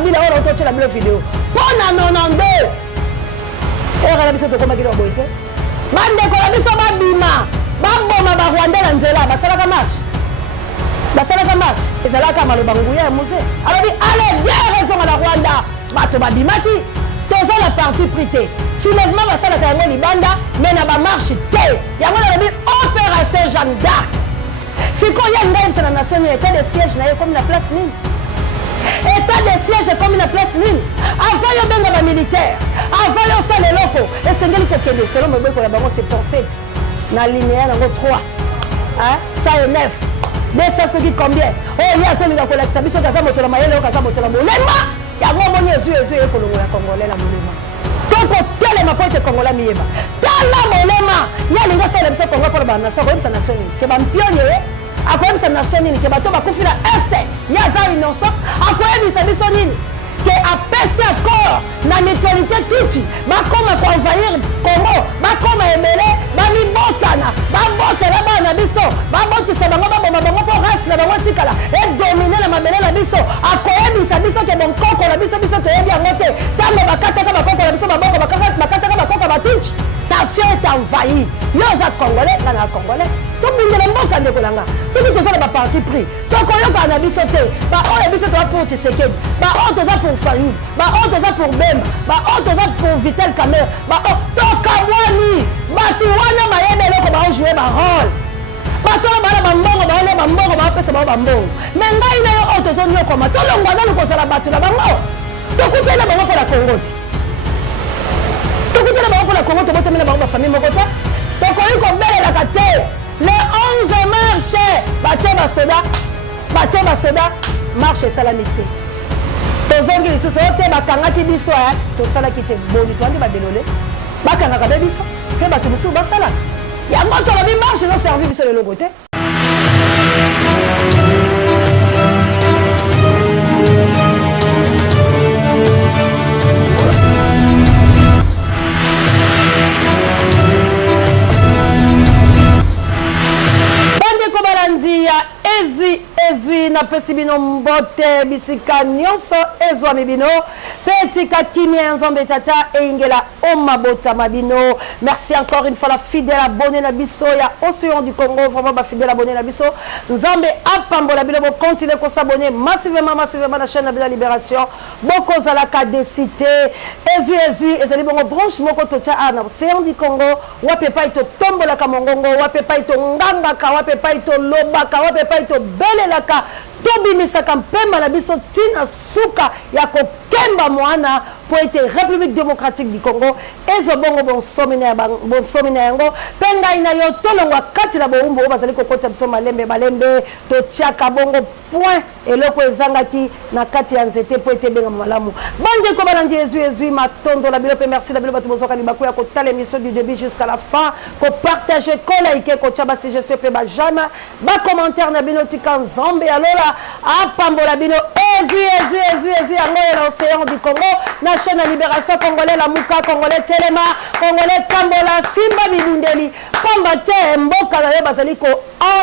Kabila on a tourné la belle vidéo. Pendant 92. Et regardez ça comment il a boité. Bande ko la biso ba bima. Ba boma ba Rwanda na nzela ba sala ka marche. Ba sala ka marche. Ezala ka malo banguya ya musée. Alors dit allez bien raison à la Rwanda. Ba to ba bimaki. Toza la partie prité. Soulèvement va sala ka ngo libanda mais na ba marche té. Ya ngo na bi opération Jeanne d'Arc. C'est quand il y a une dans la nation, état de siège, comme la place Nîmes. État de siège comme la place Nîmes. Avant, il y a des militaires. Avant, il y a les locaux. Et c'est ce que je selon mes collaborateurs, c'est pensé. Dans la linéaire, dans le 3. Ça et 9. Mais ça, ce qui combien? Oh, il y a celui qui a collecté. Ça, c'est ça, moto la maille, ça, moto la moule. Il y a un bon Jésus, et pour le Congolais, la moule. Donc, tel est ma pointe Congolais, mieba. Tel la moule, il y a les gars, c'est le Congo pour la nation, comme sa nation. C'est un pionnier. À quoi ça nation nini que bateau va confier la est il y a ça innocent à quoi il s'habille son nini que à passer encore la neutralité tuti va comme envahir Congo va comme emmener va mi botana va botter là bas na biso va botter ça bango pour reste la bango tikala et dominer la mabele la biso à quoi il s'habille que bon koko la biso to yebi ngote tango bakata ka bakoko la biso baboko bakata ka bakoko batuchi nation est envahie yo za congolais na congolais tout le monde est en train de c'est que ça va parti pris donc on a pas biso te ba on a biso toi pour Tshisekedi ba on toza pour Fayou ba on toza pour Bemba ba on toza pour Vital Kamerhe ba on toka mwani ba tu wana ba yebele ko ba jouer ba rôle ba to ba la bambongo ba pesa ba bambongo mais ngai na yo on toza nyoko ma to longwa na ko sala batu na bango to kutela bango pour la Congo to kutela bango pour la Congo to botemela bango ba famille moko to to ko iko bele la kate. Le 11 marche, bateau basoda, marche et salamité. Tozongi lisu sote bakanga ki biso to sala ki te boni to andi ba delolé. Bakanga ka biso, ke batu biso ba sala. Ya moto la bi marche no servi biso le logoté. Ezui na pesi bino mbote bisika nyonso ezwa mibino petika kimia nzombe tata ingela omabota mabino. Merci encore une fois la fidèle abonné na biso ya Océan du Congo, vraiment ba fidèle abonné na biso nzambe apambola bino bo continuer ko s'abonner massivement na chaîne de la Libération boko zalaka décité ezui ezali bongo branche moko tocha na Océan du Congo wape pa ito tombola ka mongongo wape pa ito ngamba ka wape pa ito lobaka wape pa ito belelaka tobimisaka mpemba na biso tina suka ya kokemba mwana pour être République démocratique du Congo ezo bongo bon somina yango penga ina yo tolongwa kati na boumbo bazali kokota biso malembe to tiaka bongo point eloko ezangaki na kati ya nzete pour être benga malamu bande ko balandi ezui matondo la bilope. Merci la bilope bozoka libaku ya kotala émission du début jusqu'à la fin ko partager ko liker ko tchaba si je sais pe ba jama ba commentaire na bino tika nzambe alola apambola bino ezui yango ya Océan du Congo na chaîne de Libération congolais la muka congolais telema congolais tambola simba bibundeli combattre mboka na bazali ko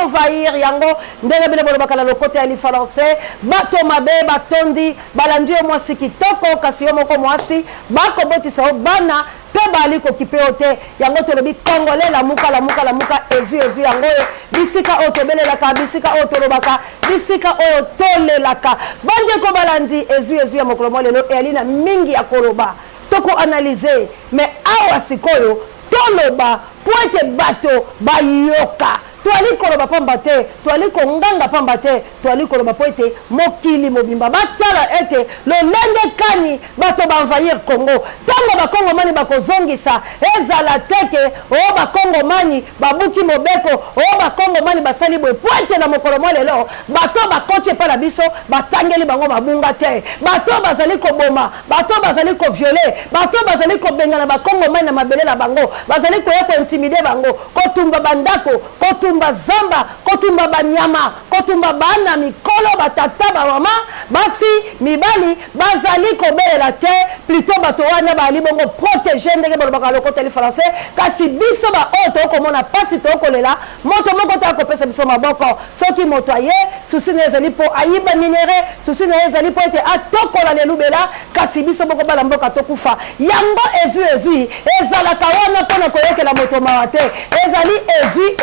envahir yango ndenge bile bolo bakala lokote ali français bato mabe batondi balandi yo mwasi kitoko kasi yo moko mwasi bako botisa bana pe bali ko kipeote yango tolobi congolais la muka ezui yango bisika otobelelaka bisika otolobaka bisika otolelaka bande ko balandi ezui ya mokolo lelo elina mingi ya koloba toko analyser mais awa sikoyo toloba pointe bato bayoka toali koloba pamba te toali konganga pamba te toali koloba poete mokili mobimba batala ete lolenge kani bato banvahir Congo tango bakongomani bakozongisa ezala teke o bakongomani babuki mobeko o bakongomani basali boye poete na mokolo mo lelo bato bakoche pa na biso batangeli bango mabunga te bato bazali koboma bato bazali ko violer bato bazali ko bengana bakongomani na mabele na bango bazali ko intimider bango kotumba bandako kotumba zamba, kotumba banyama, kotumba bana mikolo, batata, mama, basi, mibali, bazali kobelela te, plutôt bato wana bali bongo protéger ndenge bolobaka le côté français, kasi biso ba oto komona pasi to kolela, moto moko ta kopesa biso maboko, soki moto aye, souci na ezali po ayiba minéré, souci na ezali po ete atokola le lubela, kasi biso boko bala mboka tokufa. Yango ezui, ezalaka wana pona koyekela moto mawate, ezali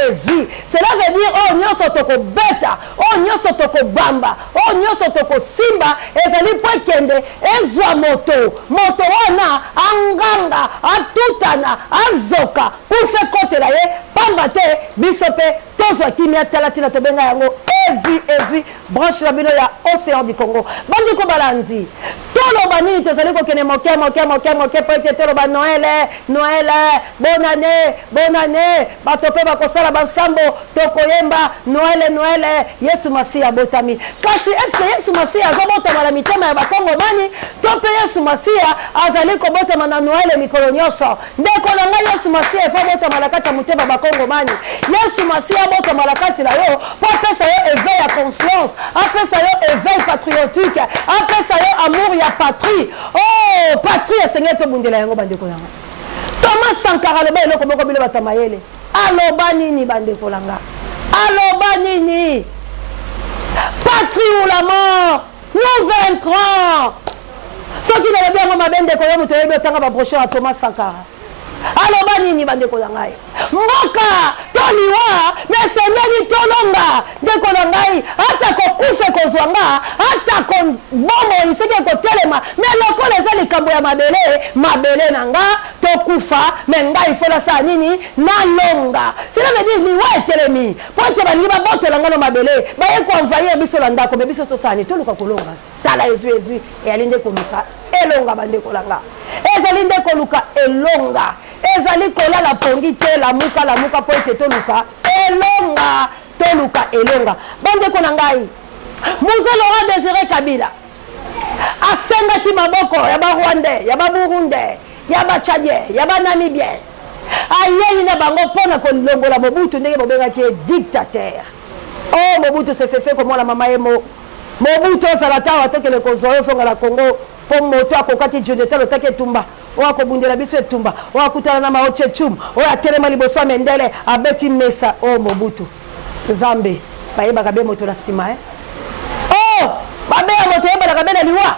ezui. Cela veut dire oh nyoso toko beta, oh nyoso toko bamba, oh nyoso toko simba, ezali po kende ezwa moto wana anganga atutana azoka kufe kote la ye pamba te bisope tozwa kimia talatina tobenga yango ezui branche la bino ya Océan du Congo bandi ko balandi toloba nini tozali kokene moke po ete toloba Noël bonne année bato pe bakosala bansambo tokoyemba Noël Yesu Masiya botami kasi eske Yesu Masiya azobotama na mitema ya bakongomani to pe Yesu Masiya azali kobotama na Noël mikolo nyonso ndeko na ngai Yesu Masiya efa botama na kati ya motema bakongomani Yesu Masiya botama na kati na yo po apesa yo éveil ya conscience apesa yo éveil patriotique apesa yo amour ya patrie oh patrie esengeli tobundela yango bandeko yango Thomas Sankara loba eloko moko bino bato mayele aloba nini bandeko langa aloba nini patrie ou la mort nous vaincrons soki nalobi yango mabe ndeko yo moto oyebi otanga babrochure ya Thomas Sankara aloba nini bandeko ya ngai mboka toliwa mesengeli tolonga ndeko na ngai ata kokufe kozwa nga ata kobomoi soki ekotelema me lokola eza likambo ya mabele na nga tokufa me ngai fola saa nini nalonga cela veut dire liwa etelemi po ete balingi babotola nga no mabele baye koenvahir biso na ndako me biso tosani toluka kolonga tala ezui eyali nde koluka elonga bandeko na nga ezali nde koluka elonga ezali kolala pongi te lamuka po ete toluka elonga bandeko na ngai Mzee Laurent Désiré Kabila asengaki maboko ya Rwandais, ya Burundais, ya Tchadien, ya Namibien ayeli na bango pona kolongola Mobutu ndenge bobengaki dictateur oh Mobutu c'est comme la mama emo Mobutu salata watokele kozwa songa la Congo po moto akokaki Jonathan otake tumba wako bundela biso etumba wakutana na maoche chum oatelema liboso amendele abeti mesa oh Mobutu Zambe bayeba kabe moto la sima oh babe moto yeba la kabe na liwa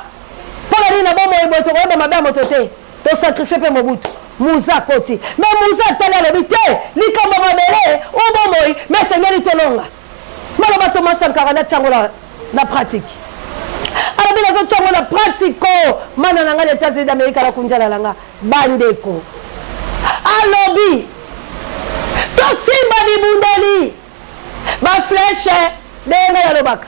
pola ni na bomo moto yeba mabe moto te to sacrifier pe Mobutu Muza koti mais Muza tala le bité likambo mabele o bomoi mais sengeli tolonga maloba Thomas Sankara na changola na pratique alors bien les autres la pratique mana nanga les États-Unis d'Amérique la kunjala langa bandeko alobi to simba bibundeli ba flèche denga ya lobaka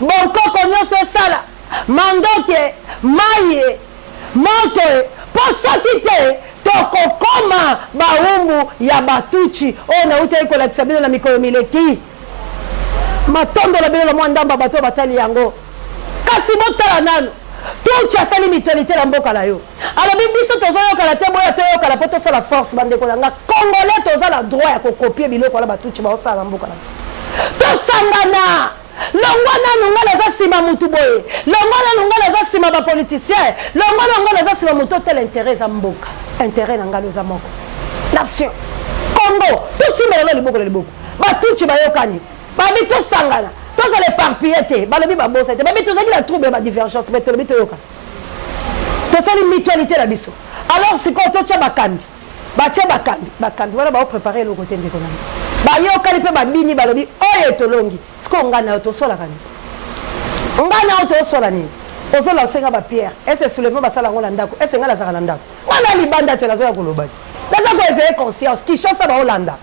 bonkoko nyoso sala mandoke maye moto posoki te tokokoma baumbu ya batuchi ona uta iko la tsabino na mikolo mileki matondo la bino la mwandamba bato batali yango kasi botala nano tuchi asali mitualité la mboka la yo alors biso tozoyoka la te boya toyoka la poto sala force bandeko langa congolais toza la droit ya kokopier biloko la batuchi baosala na mboka la biso tosangana longwana nungala za sima mutu boye longwana nungala za sima ba politicien longwana nungala za sima mutu tel intérêt za mboka intérêt na ngalo za moko nation Congo to simela liboko le liboko batuchi bayokani babi to sangana to za les parpilletés balobi ba bosa te babi to za la trouble ba divergence mais to lobi to yoka to sali mutualité la biso alors si ko to cha bakambi bakambi wala ba préparer le côté ndeko nani bayokani pe babini balobi oyo tolongi siko ngana tosola kani ngana tosola ni ozola senga ba pierre ese soulèvement basala ngola ndako ese ngala zaka ndako wana libanda tela zoya kolobati daza ko éveiller conscience qui chasse ba Hollanda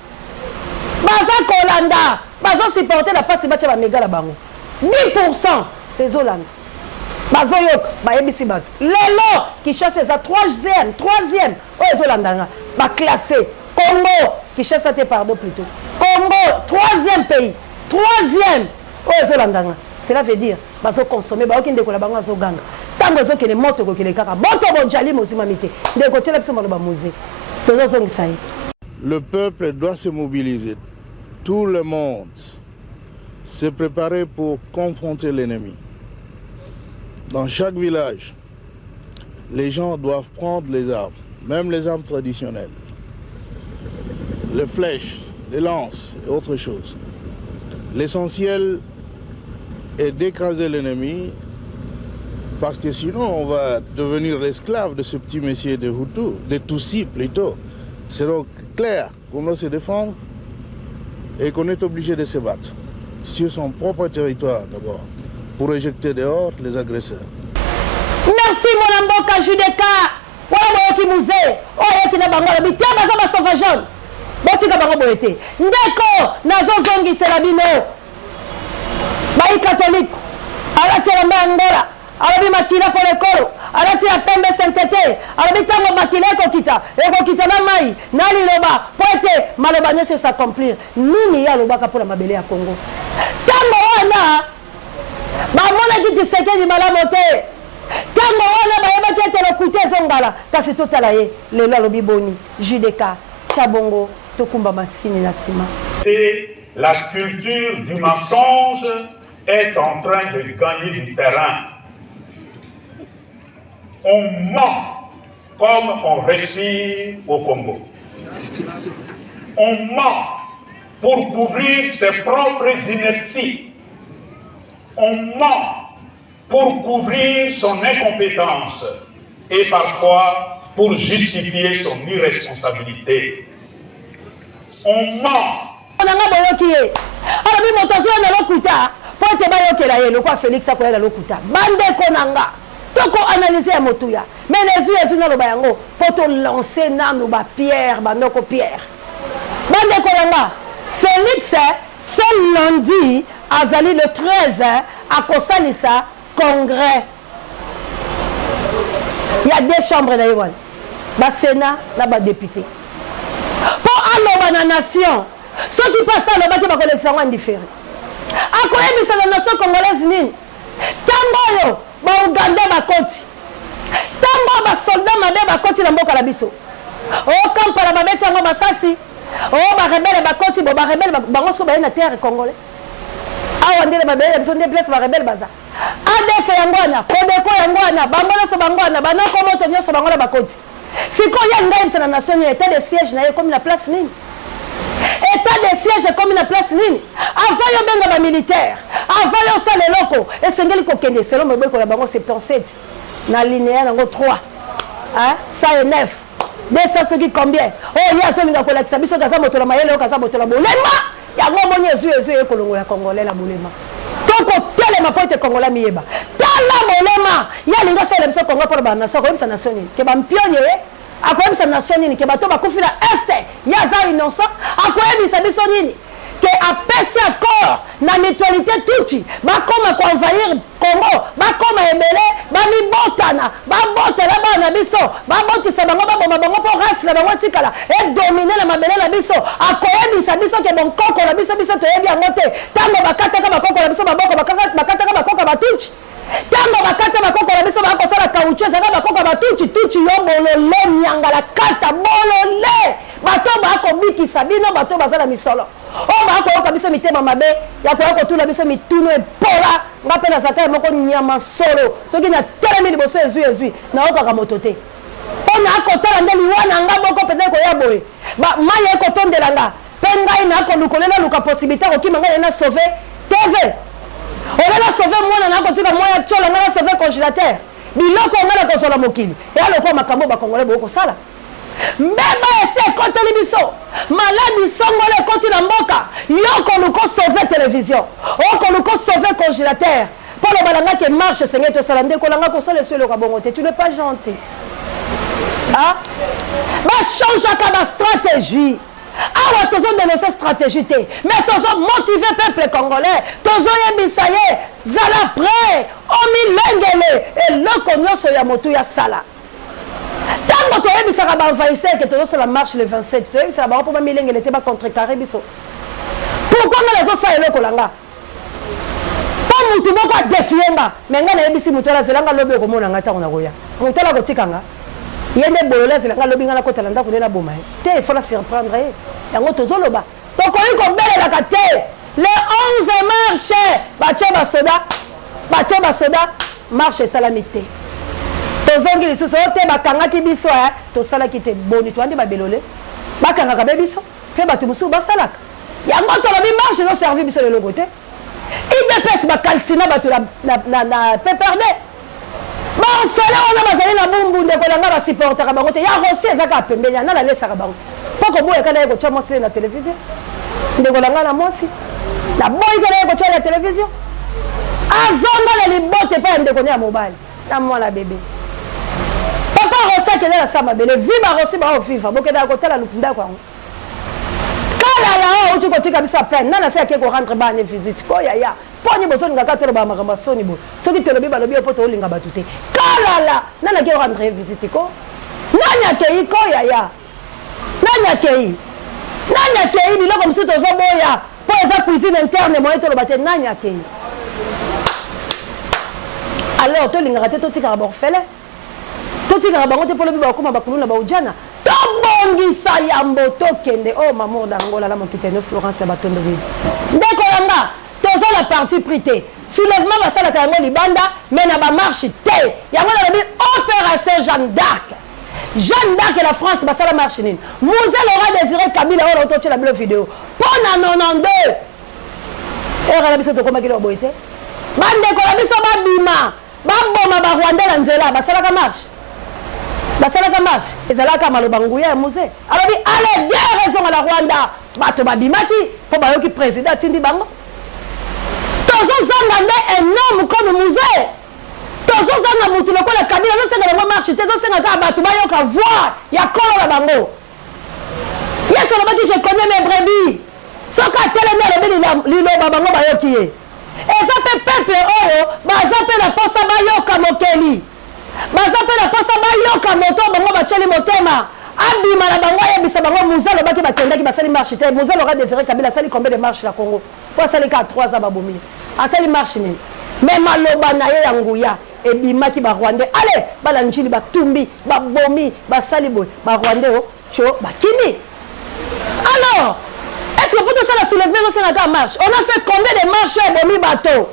baza kolanda bazo supporter la passe bacha ba megala bango 10% des Hollanda bazo yok ba ebisi bato lelo qui chasse za 3e oyo Hollanda ba classé Congo qui chasse te pardon plutôt Congo 3e pays 3e oyo Hollanda cela veut dire bazo consommer ba okinde ko la bango azo ganga tango zo kene moto ko kele kaka moto bonjali mosima mite ndeko tela biso maloba musée tozo ngisa. Le peuple doit se mobiliser tout le monde se préparer pour confronter l'ennemi. Dans chaque village, les gens doivent prendre les armes, même les armes traditionnelles, les flèches, les lances et autres choses. L'essentiel est d'écraser l'ennemi, parce que sinon on va devenir l'esclave de ce petit messier de Hutu, de Tutsi plutôt. C'est donc clair qu'on doit se défendre et qu'on est obligé de se battre sur son propre territoire d'abord, pour éjecter dehors les agresseurs. Merci mon amboka Judeka. Wala boyoki musée. Oyo kina bango lobi te baza ba sauvage. Botika bango boyete. Ndeko nazo zongi selabino. Bai catholique. Ala tshela Angola. Ala bi makila pour l'école. Ala tshela pembe sainteté. Ala bi tango makila eko kita na mai. Na liloba poete maloba nyose s'accomplir. Nini ya lobaka pour la mabele ya Congo. Tango wana ba mona ki Tshisekedi malamu te. Tango wana bayeba ki telokute zongala kasi totala ye lelo alobi boni Judeka Chabongo tokumba masini na sima. Et la culture du mensonge est en train de gagner du terrain. On ment comme on respire au Congo. On ment pour couvrir ses propres inerties. On ment pour couvrir son incompétence et parfois pour justifier son irresponsabilité. On ment. On a boyoki ye. Alors bi moto zo na lokuta, pote bayokela ye lokwa Félix akoya na lokuta. Bande konanga. Toko analyser motuya. Mais les yeux na loba yango, poto lancer nanu ba pierre, ba noko pierre. Bande konanga. Félix ce lundi azali le 13 à kosalisa congrès. Il y a deux chambres d'ailleurs. Le Sénat, le député. Pour aller dans la nation, ceux qui passent à l'Oba qui va collecter un différent. À quoi est-ce que la nation congolaise n'est? Tango, ba Ouganda ba koti. Tango ba soldat mabe ba koti na mboka la biso. O kampa la babeti yango basasi. O ba rebelle ba koti bo ba rebelle ba ngoso ba na terre congolais. Awa ndele ba belle biso ndé place ba rebelle baza. ADF yangwana, Kodeko yangwana, Bangola so bangwana, banako moto nyoso bangola bakoti. Siko ya ngai msana nation état de siège na comme la place nini. État de siège comme la place nini. Avant yo benga ba militaire, avant yo sale loko, esengeli ko kende selon me boy ko la bango 77 na linéa nango 3. Hein? 109. 200 ce qui combien? Oh ya so linga ko la biso kaza moto la mayele kaza moto la bolema. Ya ngo bonye ezu e kolongola congolais la bolema. Toko tele mapote Congola mieba. Tala bolema. Ya linga sele biso Congo pour ba nation ko bisa nation ni. Ke ba mpionye akoye bisa nation ni ke bato ba kufila este. Ya za innocent akoye bisa biso nini. Que apesi accord na mutualité tuti ba koma ko envahir Congo, ba koma ebele, ba mi botana, ba botela ba na biso, ba botisa bango ba bomba bango po race la bango tikala et dominer la mabele la biso, akoye bisa biso ke bon koko la biso biso to yebi angote, tango bakata ka bakoko la biso ba boko bakata ka bakoko ba tuchi. Tango bakata bakoko la biso ba ko sala kauchu za bakoko ba tuchi yo bolole nyanga la kata bolole. Bato ba ko bikisa bino bato bazala misolo. O ba ko ka biso mitema mabe ya ko tula biso mituno epola ngapela zaka moko nyama solo soki na telemi liboso ezui na oka motote ona ko tala ndeli wana nga boko pete ko ya boye ba maye ko tondela nga penga ina ko lukolela luka possibilité ko kimanga na sauver TV ona sauver mwana na ko tika moya chola na sauver congélateur biloko ngala ko sola mokili ya loko makambo ba kongole boko sala mbeba ese koteli biso maladi songole koti na mboka yoko luko sauver télévision oko luko sauver congélateur pour le balanga qui marche seigneur to salande ko langa ko sala le kabongote tu n'es pas gentil ah ba change ka stratégie awa tozo de cette stratégie té mais tozo motiver peuple congolais tozo yebisa ye zala prêt o milengele et loko nyoso ya motu ya sala. Tant que tu as dit que tu as la marche le 27, tu as dit que tu as contrecarré. Pourquoi les autres sont là? Pas tu as défié, mais tu as dit que tu as lobby comme on a dit. Tu as dit que il y a des bololais qui ont lobby dans la côte de la il faut la surprendre. Il y a tokoki kobelelaka te le 11 marche batie basoda marche esalami te tozongi lisusu oyo te bakangaki biso tosalaki te boni toandi babelole bakangaka be biso mpe bato mosusu basalaka yango tolobi marche ezoservi biso lelongo te idps bakalsina bato na PPRD bafele wana bazali na bumbu ndeko na nga basupportaka bango te ya rosi ezaka pembeni ana nalesaka bango mpo koboyeka na ye kotya mwasi na televizio ndeko na nga na mwasi naboyika na ye kotya na televizio azonga na libote mpe ya ndeko ne ya mobali na mwana bebe papa rosi akende na sa mabele vi barosi baoviva bokendaka kotala ndako yango kalala oyo uti kotika biso apene nana se ake korentre bane visite koyaya poni bozolingaka toloba makambo soni bo soki tolobi balobi yo mpo toolinga bato te kalala nani ake korentre visite ko nani akei koyaya nani akei biloko mosusu tozoboya mpo eza cuisine interne moye toloba te nani akei alors tolingaka te totikaka baorfele totikaka bango te mpo lobi bakoma bakulu na baujana tobongisa yambo tokende o mamour d'angola la mokitene Florence ya batondo vide ndeko yanga toza la parti pris te soulèvement basalaka yango libanda mais na bamarche te yango nalobi opération Jeanne d'Arc et la France basala marche nini Mouze Laurent Désiré Kabila oyo totie la blo vidéo mpo na 92 erala biso tokomaki na boye te bandeko na biso babima baboma barwanda na nzela basalaka marche ezalaka maloba nguya ya Mouze alobi ale deux raisons à la Rwanda bato babimaki mpo bayoki président atindi bango tozozanga nde énorme comme Mouze tozozanga mutu lokola Kabila azosenga bango marche te ezosenga kaka bato bayoka voir ya kolo na bango yesu alobaki je connais mes brebis soki atelemi alobi liloba bango bayoki ye eza mpe peuple oyo baza mpe na posa bayoka mokeli baza mpe na posa bayoka moto bango batieli motema abima na bango ayebisa bango Mouze alobaki bakendaki basali marche te Mouze Laurent Désiré Kabila asali combien de marche na Congo po asali ka 3 ans babomi asali marche nini me maloba na ye ya nguya ebimaki barwandais ale bala njili batumbi babomi basali boye barwandais o tio bakimi alors est-ce que pour tout ça la soulèvement c'est une marche on a fait combien de marches ebomi bateau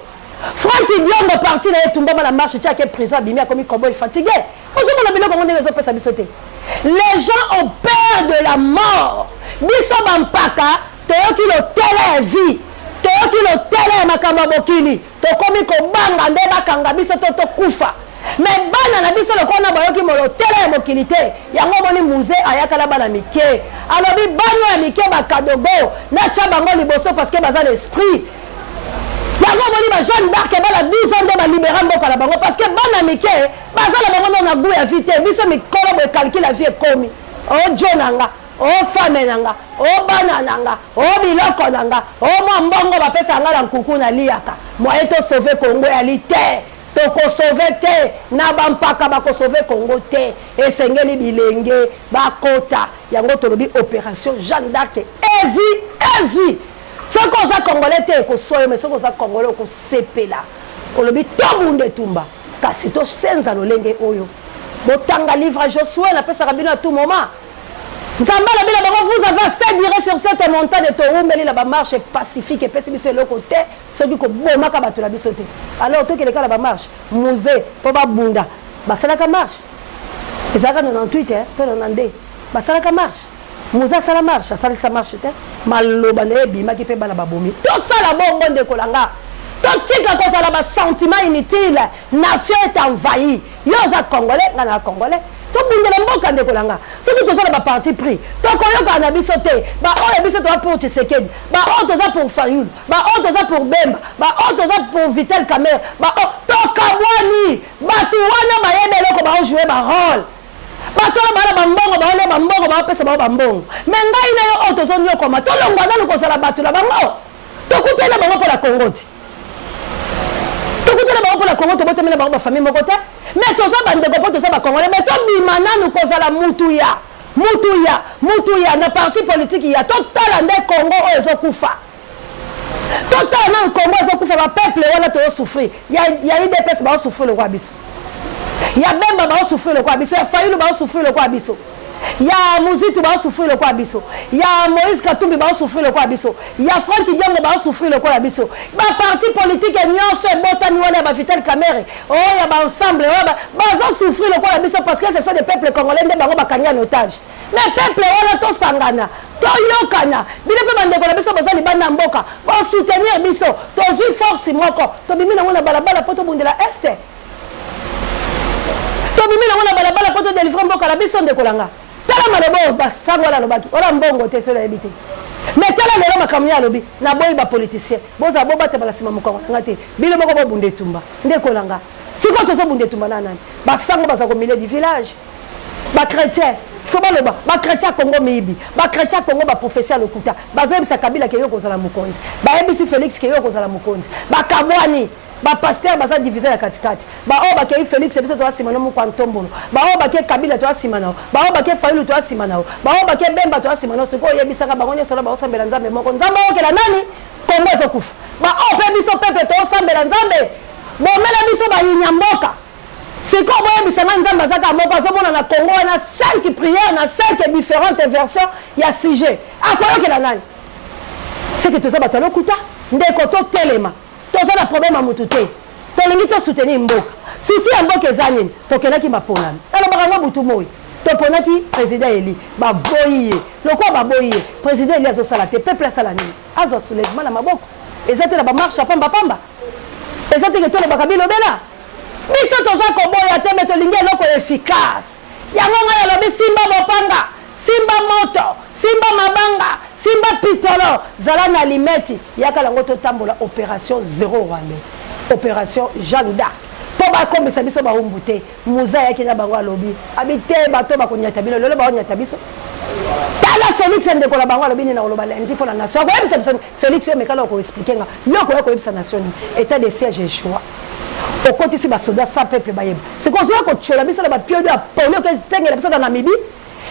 Franck Diombo parti na ye tumbama la marche tia ke prison abimi akomi kombo fatigué ozomona biloko ngo ndenge ezopesa biso te les gens ont peur de la mort biso bampaka toyoki lotele ya vie toyoki lotele ya makambo ya bokili tokomi kobanga nde bakanga biso to tokufa me bana na biso lokona bayoki molotele ya mokili te yango moni Mouze ayaka na bana mike alobi bana ya mike bakadogo natya bango liboso parce que baza l'esprit yango moni ba Jeanne d'Arc bala 12 ans nde balibera mboka na bango parce que bana mike baza na bango na goût ya vie te biso mikolo boye calcule la vie ekomi ojo nanga o femme nanga o bana nanga o biloko nanga o mwa mbongo bapesa nga na nkuku na liaka moye tosauve Congo yali te tokosauve te na bampaka bakosauve Congo te esengeli bilenge bakota yango tolobi opération Jeanne d'Arc ezwi soki oza congolais te ekoswa yo mais soki oza congolais okosepela olobi tobunda etumba kasi tosenza lolenge oyo botanga livre Josué napesaka bino à tout moment nzambe alobela bango vous avez assez duré sur cette montagne torumbeli na bamarche pacifique epesi biso eloko te soki kobomaka bato na biso te alors tokeleka na bamarche Mouze mpo babunda basalaka marche ezalaka 98 to 92 basalaka marche Mouze asala marche asalisa marche te maloba na ye ebimaki mpe bana babomi tosala bongo ndeko langa totika kozala basentiment inutile nation est envahi yo oza congolais nga na congolais tobundela mboka ndeko langa soki tozala baparti pris tokoyokana na biso te baoyo biso toza pour Tshisekedi baoyo toza pour Fayulu baoyo toza pour Bemba baoyo toza pour Vital Kamerhe baoyo tokabwani bato wana bayebi eloko baojouer barole bato wana bana bambongo baolia bambongo baopesa bao bambongo me ngai na yo oyo tozonyokoma tolongwa nanu kozala bato na bango tokutela bango mpo na Congo ti tokutela bango mpo na Congo tobotemela bango bafamille moko te mais toza bandeko mpo toza bakongolais mais tobima nanu kozala mutuya na parti politique ya totala nde Congo oyo ezokufa totala nanu Congo ezokufa bapeuple wana tozosouffrir ya UDPS baosouffrir lokwa biso ya Bemba baosouffrir lokwa biso ya Fayulu baosouffrir lokwa biso ya Muzitu ba souffrir le quoi biso, ya Moïse Katumbi ba souffrir le quoi biso, ya Franck Diango ba souffrir le quoi biso. Ba parti politique nyonso botani wala ba Vital Kamerhe, oh ya ba ensemble, ba souffrir le quoi biso parce que ce sont des peuples congolais nde bango ba kanya en otage. Mais peuple wala to sangana, to yokana, bile pe bande ko biso bazali banda mboka, ba soutenir biso, to zui force moko, to bimi na wala balabala poto bundela este. To bimi na wala balabala poto délivrer mboka la biso ndekolanga. Tala malobo basango la lobaki ora mbongo te solo ebité mais tala lelo makamya alobi na boyi ba politicien boza boba te bala sima mukongo ngati bile moko bo bunde tumba ndekolanga siko to so bunde tumba nani basango baza ko milieu du village ba chrétien faut ba loba ba chrétien Congo mibi ba chrétien Congo ba professeur lokuta bazo ebisa Kabila ke yo ko zala mukonzi ba ebisi Félix ke yo ko zala mukonzi ba kabwani ba pasteur baza diviser la katikati ba o ba ke Félix biso to asimana mu kwantombono ba o ba ke Kabila to asimana ba o ba ke Fayulu to asimana ba o ba ke Bemba to asimana siko yebisaka bango nyoso ba osambela nzambe moko nzambe okela nani Kongo ezokufa ba o pe biso pepe to osambela nzambe bomela biso ba yinyamboka siko boyebisanga nzambe azaka moko azomona na Kongo na 5 prières na 5 différentes versions ya sujet akoyokela nani c'est que toza bato lokuta ndeko to telema toza na problème à mututé tolingi to soutenir mboka souci ya mboka ezanini tokelaki baponami alobaka ngo butu moi toponaki président Eli baboyi ye lokwa baboyi ye président Eli azosala te peuple asala nini azwa soulèvement na maboko eza te na bamarche pamba pamba eza te ke tolobaka bilobela biso toza koboya te me tolingi eloko efficace yango ngai alobi simba bopanga simba moto simba mabanga simba pitolo zala na limeti yaka lango totambola opération 0 Rwandais opération Jeanne d'Arc po bakombisa biso bahumbu te muza yaki na bango alobi abite bato bakonyata bino lelo bakonyata biso tala Félix ndeko la bango alobi na koloba lundi pour la nation koyebisa biso Félix yo mekala ko expliquer nga yoko yako yebisa nation état de siège échoua au côté si basoda sans peuple bayeba c'est qu'on soit ko tchola biso la ba pio de apollo que tengela biso na Namibie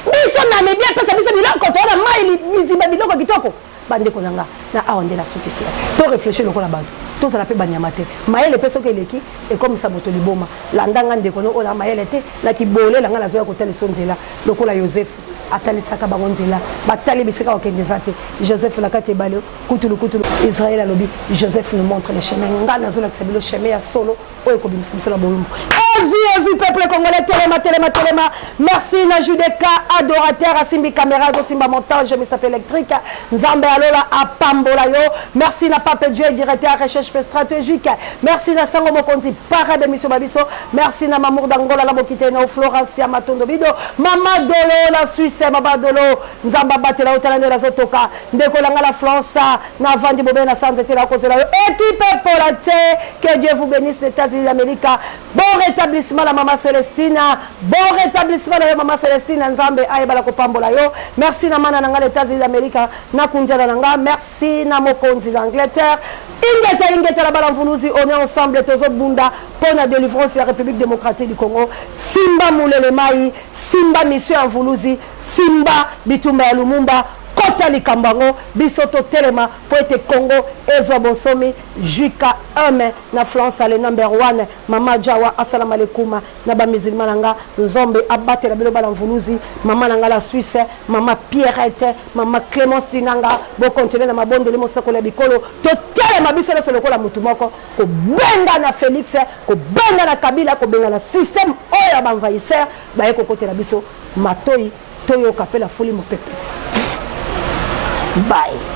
biso na Namibie pesa biso biloko to na mai miziba biloko kitoko bandeko nanga na aonde la sukisi to réfléchir lokola bantu to ça la pe banyama te mayele peso ke leki et comme ça moto liboma landanga ndeko no ola mayele te la kibole la ngala zoya ko tele sonzela lokola Joseph atali saka bango nzela batali bisika okende zate Joseph la kati balo kutulu Israël alobi Joseph nous montre le chemin ngana zo la kisabilo chemin ya solo oyo ko bimisa bisala bolumbu Jésus peuple congolais telema merci na Judeka adorateur asimbi caméra zo simba montage mais ça fait électrique nzambe alola apambola yo merci na Pape Dieu directeur recherche stratégique merci na Sango Mokonzi para de mission babiso merci na Mamour d'Angola la bokite na Florence ya Matondo Bido Mama Dolo la Suisse Mama Dolo nzamba batela otalande la zotoka ndeko langa la France na vandi bobe na sans était la cause la équipe pour la terre que Dieu vous bénisse les États-Unis d'Amérique bon rétablissement la maman Célestina bon rétablissement la maman Célestina nzambe ayebala ko pambola yo merci na mana nanga les États-Unis d'Amérique na kunjala nanga merci na Mokonzi d'Angleterre ingeta la balamvuluzi on est ensemble tozo bunda pour la délivrance de la République démocratique du Congo simba mulele mai simba mission en vuluzi simba bitumba ya Lumumba kota likambango bisoto telema pour être Congo ezwa bonsomi juka 1 na France le number 1 mama Jawa assalamu alaikum na ba musulman nanga nzombe abatela bilo bala mvuluzi mama nanga la Suisse mama Pierrette mama Clémence Dinanga bo continuer na mabonde le mosakola bikolo to telema bisela solo kola mutu moko ko benga na Félix ko benga na Kabila ko benga na système oyo ba envahisseur ba eko kotela biso matoi toyo kapela fuli mopepe bye.